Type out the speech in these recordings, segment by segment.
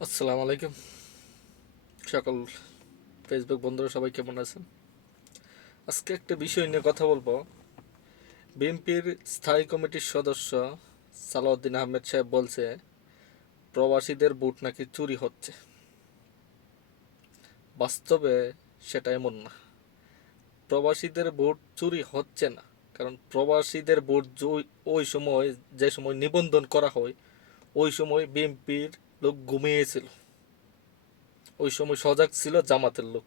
আসসালামু আলাইকুম। সকল ফেসবুক বন্ধুরা সবাই কেমন আছেন? আজকে একটা বিষয় নিয়ে কথা বলবো। বিএনপির স্থায়ী কমিটির সদস্য সালাউদ্দিন আহমেদ সাহেব বলছে প্রবাসীদের ভোট নাকি চুরি হচ্ছে। বাস্তবে সেটা এমন না। প্রবাসীদের ভোট চুরি হচ্ছে না, কারণ প্রবাসীদের ভোট ওই সময়, যে সময় নিবন্ধন করা হয়, ওই সময় বিএনপির লোক ঘুমিয়েছিল। ওই সময় সজাগ ছিল জামাতের লোক,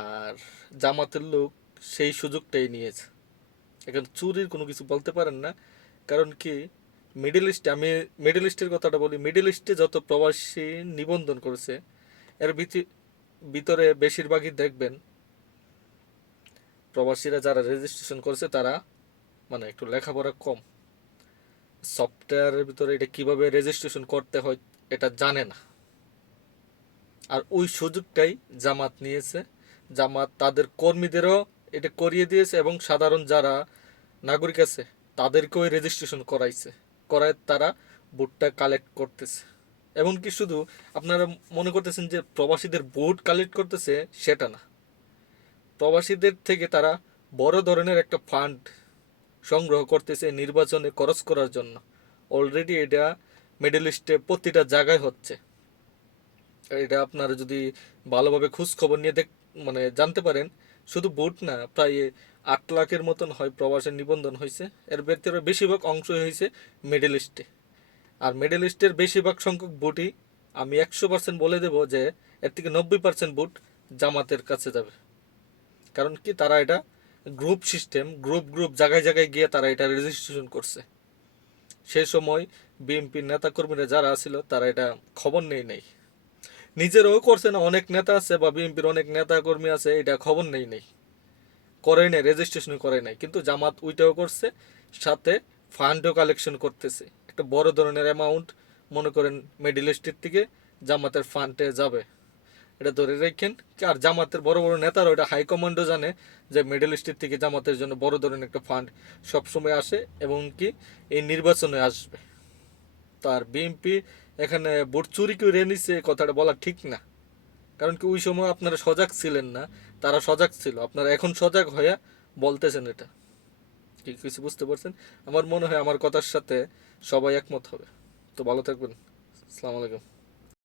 আর জামাতের লোক সেই সুযোগটাই নিয়েছে। এখন চুরির কোনো কিছু বলতে পারেন না, কারণ কি, মিডল ইস্টে, আমি মিডল ইস্টের কথাটা বলি, মিডল ইস্টে যত প্রবাসী নিবন্ধন করেছে এর ভিতরে বেশিরভাগই দেখবেন প্রবাসীরা যারা রেজিস্ট্রেশন করেছে তারা মানে একটু লেখাপড়া কম, সফটওয়্যারের ভিতরে এটা কিভাবে রেজিস্ট্রেশন করতে হয় এটা জানে না। আর ওই সুযোগটাই জামাত নিয়েছে। জামাত তাদের কর্মীদেরও এটা করিয়ে দিয়েছে, এবং সাধারণ যারা নাগরিক আছে তাদেরকেও রেজিস্ট্রেশন করাইছে, করায় তারা ভোটটা কালেক্ট করতেছে। এমনকি শুধু আপনারা মনে করতেছেন যে প্রবাসীদের ভোট কালেক্ট করতেছে, সেটা না। প্রবাসীদের থেকে তারা বড় ধরনের একটা ফান্ড সংগ্রহ করতেছে নির্বাচনে খরচ করার জন্য। অলরেডি এটা মিডল ইস্টে প্রতিটা জায়গায় হচ্ছে। এটা আপনারা যদি ভালোভাবে খোঁজ খবর নিয়ে মানে জানতে পারেন, শুধু ভোট না, প্রায় 8 লাখের মতন হয় প্রবাসের নিবন্ধন হয়েছে। এর ভিতরে বেশিরভাগ অংশ হয়েছে মিডল ইস্টে। আর মিডল ইস্টের বেশিরভাগ সংখ্যক ভোটই, আমি 100% বলে দেবো যে এর থেকে 90% ভোট জামাতের কাছে যাবে। কারণ কি, তারা এটা গ্রুপ সিস্টেম, গ্রুপ গ্রুপ জায়গায় জায়গায় গিয়ে তারা এটা রেজিস্ট্রেশন করছে। সে সময় বিএনপির নেতাকর্মীরা যারা ছিল তারা এটা খবর নেই। নিজেরাও করছে না, অনেক নেতা আছে বা বিএনপির অনেক নেতা কর্মী আছে, এটা খবর নেই, করে নাই, রেজিস্ট্রেশন করে নাই, কিন্তু জামাত ওইটাও করছে, সাথে ফান্ডও কালেকশন করতেছে একটা বড় ধরনের অ্যামাউন্ট। মনে করেন মিডল ইস্টের থেকে জামাতের ফান্ডে যাবে, এটা ধরে রাখেন। আর জামাতের বড় বড় নেতারা, ওটা হাইকমান্ডও জানে যে মিডল ইস্টের থেকে জামাতের জন্য বড় ধরনের একটা ফান্ড সবসময় আসে, এবং কি এই নির্বাচনে আসবে। তার বিএনপি এখানে ভোট চুরি করে নিছে, কথাটা বলা ঠিক না। কারণ কি, ওই সময় আপনারা সজাগ ছিলেন না, তারা সজাগ ছিল, আপনারা এখন সজাগ হয়ে বলতেছেন এটা। কি কিছু বুঝতে পারছেন? আমার মনে হয় আমার কথার সাথে সবাই একমত হবে। তো ভালো থাকবেন। আসসালামু আলাইকুম।